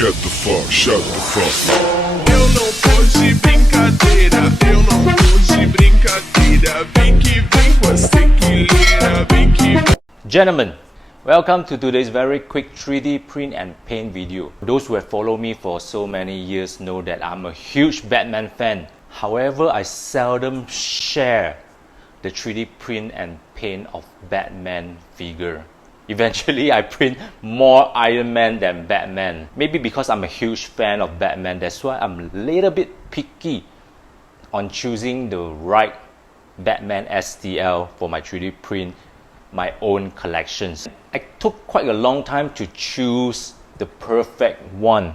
Get the fuck, shut the fuck up. Eu não vou de brincadeira, eu não vou de brincadeira. Vem que vem com as tequileira, vem que... Gentlemen, welcome to today's very quick 3D print and paint video. Those who have followed me for so many years know that I'm a huge Batman fan. However, I seldom share the 3D print and paint of Batman figure. Eventually, I print more Ironman than Batman. Maybe because I'm a huge fan of Batman, that's why I'm a little bit picky on choosing the right Batman STL for my 3D print, my own collections. I took quite a long time to choose the perfect one.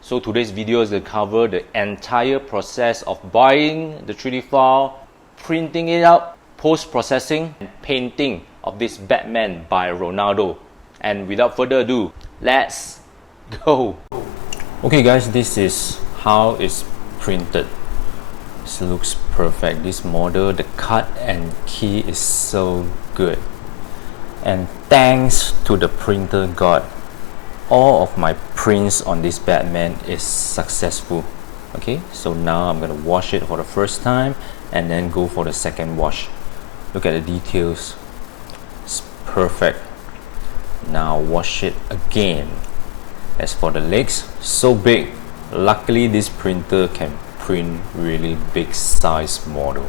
So today's video is to cover the entire process of buying the 3D file, printing it out, post-processing, and painting of this Batman by Ronaldo. And without further ado, let's go. Okay guys, this is how it's printed. This looks perfect. This model, the cut and key is so good. And thanks to the printer god, all of my prints on this Batman is successful. Okay, so now I'm gonna wash it for the first time and then go for the second wash. Look at the details. It's perfect. Now wash it again. As for the legs, so big. Luckily this printer can print really big size model.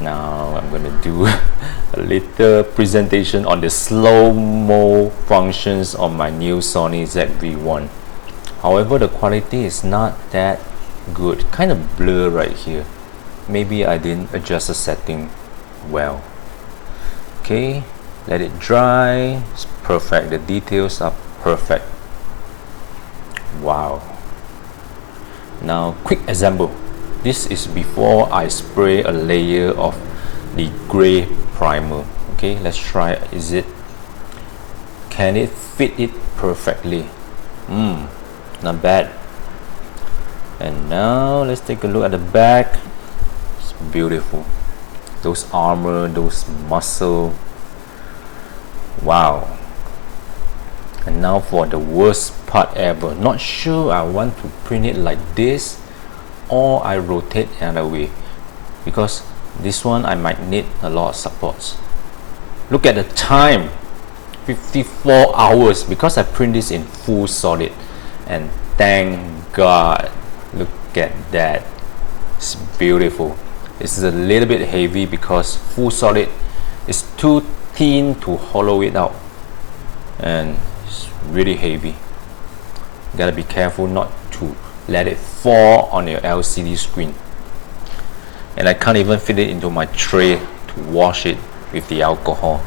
Now I'm gonna do a little presentation on the slow-mo functions on my new Sony ZV-1. However, the quality is not that good. Kind of blur right here. Maybe I didn't adjust the setting well. Okay, let it dry. It's perfect. The details are perfect. Wow. Now quick example. This is before I spray a layer of the gray primer. Okay, let's try. Can it fit it perfectly? Not bad. And now let's take a look at the back. It's beautiful. Those armor, those muscle. Wow. And now for the worst part ever. Not sure I want to print it like this or I rotate another way, because this one I might need a lot of supports. Look at the time, 54 hours, because I print this in full solid. And thank God, look at that. It's beautiful. It's a little bit heavy because full solid is too thin to hollow it out, and it's really heavy. You gotta be careful not to let it fall on your LCD screen. And I can't even fit it into my tray to wash it with the alcohol.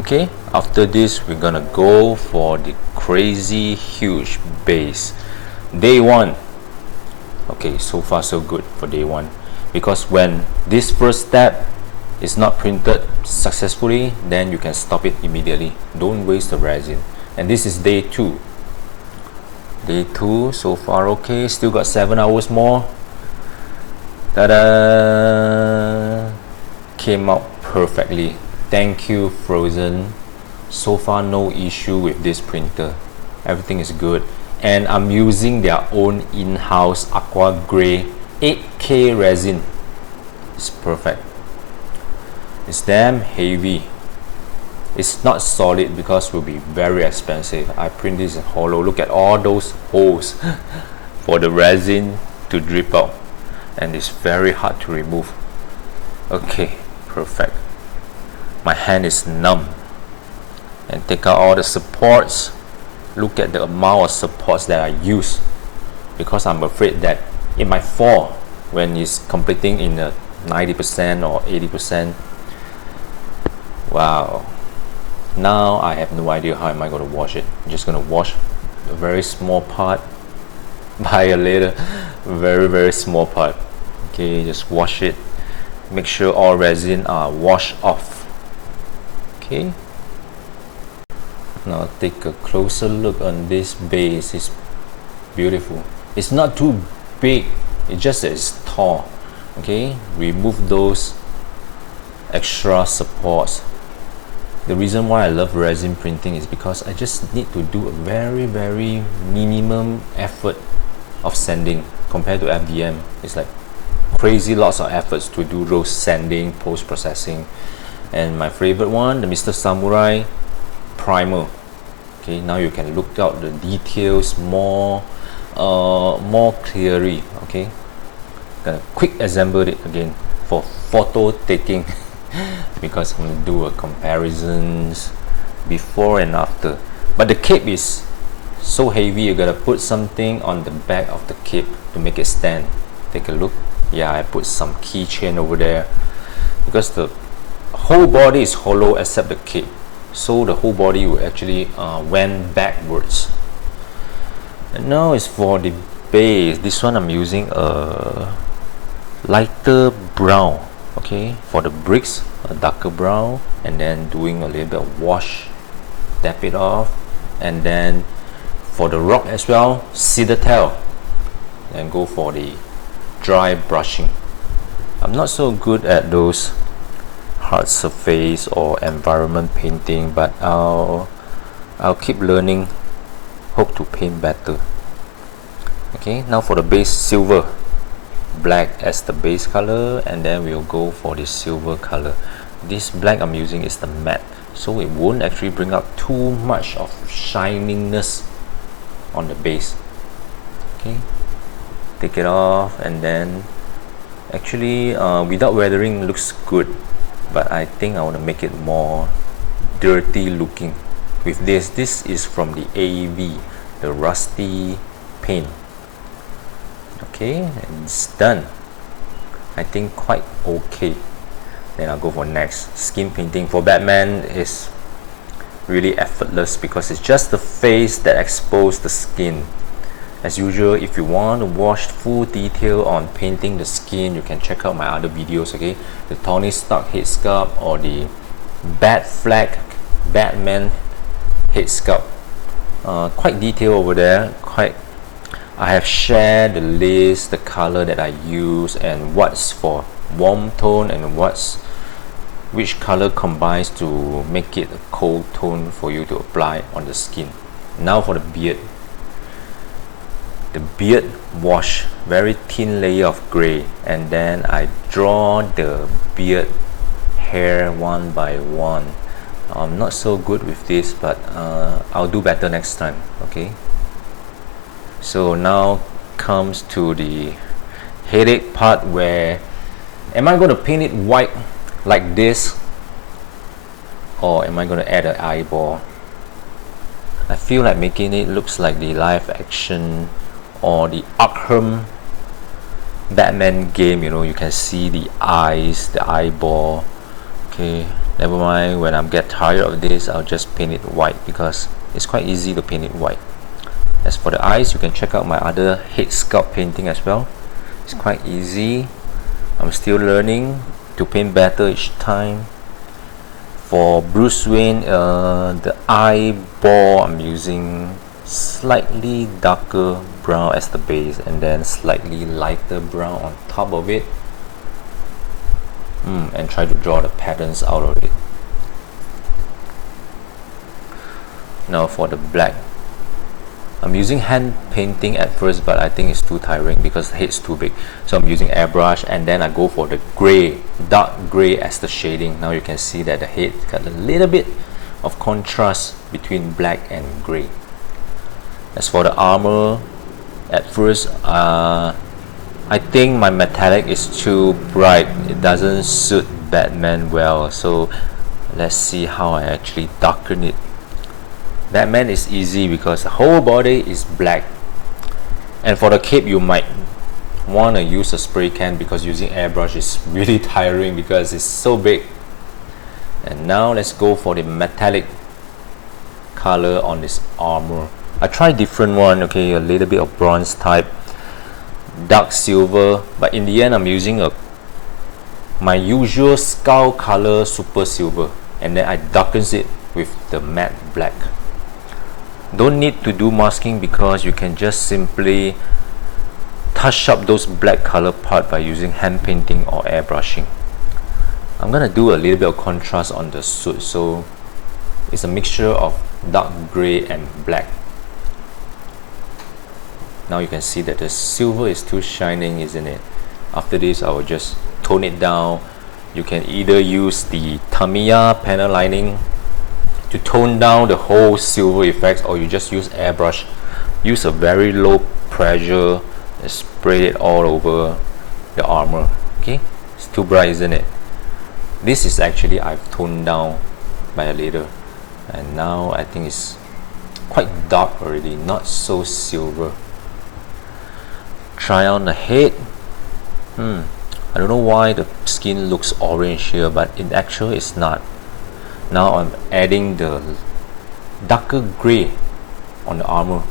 Okay, after this we're gonna go for the crazy huge base. Day one. Okay, so far so good for day one, because when this first step is not printed successfully, then you can stop it immediately. Don't waste the resin. And this is day two. Day two, so far okay. Still got 7 hours more. Ta-da! Came out perfectly. Thank you, Frozen. So far no issue with this printer. Everything is good. And I'm using their own in-house aqua gray 8K resin. It's perfect. It's damn heavy. It's not solid because it will be very expensive. I print this in hollow. Look at all those holes for the resin to drip out, and it's very hard to remove. Okay, perfect. My hand is numb. And take out all the supports. Look at the amount of supports that I use, because I'm afraid that it might fall when it's completing in a 90% or 80%. Wow. Now I have no idea how am I going to wash it. I'm just going to wash a very small part by a little, very small part. Okay, just wash it. Make sure all resin are washed off. Okay. Now take a closer look on this base. It's beautiful. It's not too big. It's just that it's tall. Okay, remove those extra supports. The reason why I love resin printing is because I just need to do a very minimum effort of sanding compared to FDM. It's like crazy lots of efforts to do those sanding, post-processing. And my favorite one, the Mr. Samurai primer. Okay, now you can look out the details more clearly. Okay, gonna quick assemble it again for photo taking because I'm gonna do a comparisons before and after. But the cape is so heavy, you gotta put something on the back of the cape to make it stand. Take a look. Yeah, I put some keychain over there because the whole body is hollow except the cape, so the whole body will actually went backwards. And now it's for the base. This one I'm using a lighter brown. Okay, for the bricks, a darker brown, and then doing a little bit of wash, tap it off, and then for the rock as well, cedar tail, and go for the dry brushing. I'm not so good at those hard surface or environment painting, but I'll keep learning, hope to paint better. Okay, now for the base, silver, black as the base color, and then we'll go for the silver color. This black I'm using is the matte, so it won't actually bring up too much of shininess on the base. Okay, take it off, and then actually without weathering looks good, but I think I want to make it more dirty looking with this. This is from the AV, the rusty paint. Okay, and it's done. I think quite okay. Then I'll go for next. Skin painting for Batman is really effortless because it's just the face that exposes the skin. As usual, if you want to watch full detail on painting the skin, you can check out my other videos. Okay, the Tony Stark head sculpt or the Batfleck Batman head sculpt. Quite detailed over there. I have shared the list, the color that I use, and what's for warm tone and which color combines to make it a cold tone for you to apply on the skin. Now for the beard. The beard wash, very thin layer of gray, and then I draw the beard hair one by one. I'm not so good with this, but I'll do better next time. Okay, so now comes to the headache part, where am I going to paint it white like this, or am I going to add an eyeball? I feel like making it looks like the live action or the Arkham Batman game. You know, you can see the eyes, the eyeball. Okay, never mind, when I get tired of this, I'll just paint it white because it's quite easy to paint it white. As for the eyes, you can check out my other head sculpt painting as well. It's quite easy. I'm still learning to paint better each time. For Bruce Wayne, the eyeball, I'm using slightly darker brown as the base and then slightly lighter brown on top of it, and try to draw the patterns out of it. Now for the black, I'm using hand painting at first, but I think it's too tiring because the head's too big, so I'm using airbrush, and then I go for the gray, dark gray as the shading. Now you can see that the head got a little bit of contrast between black and gray. As for the armor, at first I think my metallic is too bright, it doesn't suit Batman well, so let's see how I actually darken it. Batman is easy because the whole body is black, and for the cape you might want to use a spray can because using airbrush is really tiring because it's so big. And now let's go for the metallic color on this armor. I tried different one, okay, a little bit of bronze type, dark silver, but in the end I'm using my usual skull color super silver, and then I darken it with the matte black. Don't need to do masking because you can just simply touch up those black color part by using hand painting or airbrushing. I'm gonna do a little bit of contrast on the suit, so It's a mixture of dark grey and black. Now you can see that the silver is still shining, isn't it? After this, I will just tone it down. You can either use the Tamiya panel lining to tone down the whole silver effects, or you just use airbrush. Use a very low pressure and spray it all over the armor. Okay, it's too bright, isn't it? This is actually I've toned down by a little, and now I think it's quite dark already, not so silver. Try on the head. I don't know why the skin looks orange here, but in actual it's not. Now I'm adding the darker grey on the armor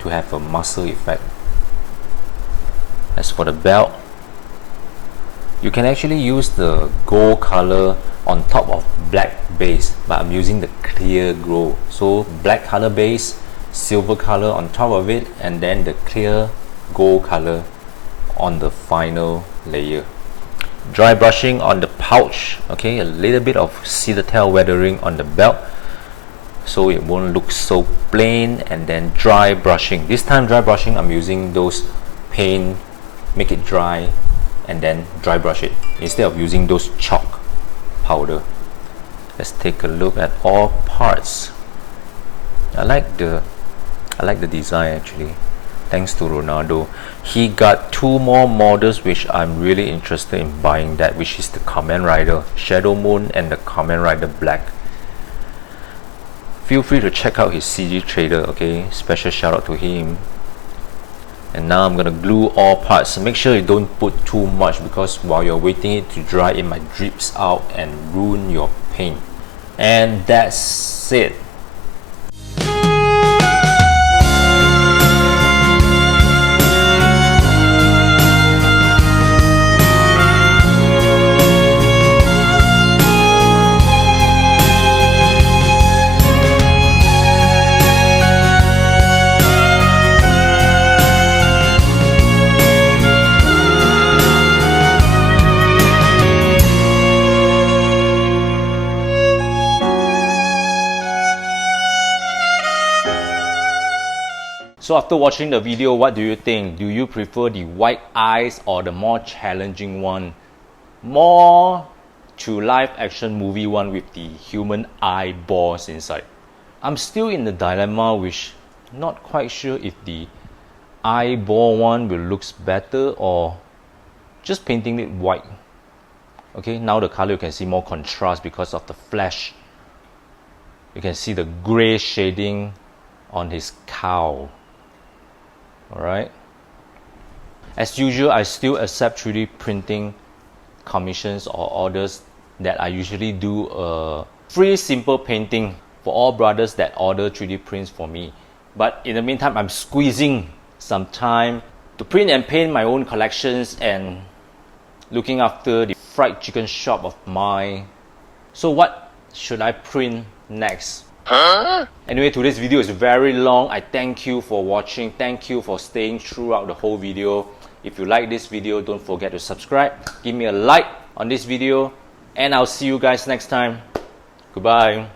to have a muscle effect. As for the belt, you can actually use the gold color on top of black base, but I'm using the clear gold. So black color base, silver color on top of it, and then the clear gold color on the final layer. Dry brushing on the pouch. Okay, a little bit of cedar tail weathering on the belt so it won't look so plain, and then dry brushing. This time dry brushing, I'm using those paint, make it dry and then dry brush it instead of using those chalk powder. Let's take a look at all parts. I like the design actually. Thanks to Ronaldo. He got 2 more models which I'm really interested in buying, that which is the Kamen Rider Shadow Moon and the Kamen Rider Black. Feel free to check out his CG Trader, okay? Special shout out to him. And now I'm gonna glue all parts. Make sure you don't put too much, because while you're waiting it to dry, it might drips out and ruin your paint. And that's it. So after watching the video, what do you think? Do you prefer the white eyes or the more challenging one? More to live action movie one with the human eyeballs inside. I'm still in the dilemma, which not quite sure if the eyeball one will looks better or just painting it white. Okay, now the color you can see more contrast because of the flash. You can see the gray shading on his cowl. Alright. As usual, I still accept 3D printing commissions or orders that I usually do a free simple painting for all brothers that order 3D prints for me. But in the meantime, I'm squeezing some time to print and paint my own collections and looking after the fried chicken shop of mine. So what should I print next? Anyway, today's video is very long. I thank you for watching. Thank you for staying throughout the whole video. If you like this video, don't forget to subscribe. Give me a like on this video, and I'll see you guys next time. Goodbye.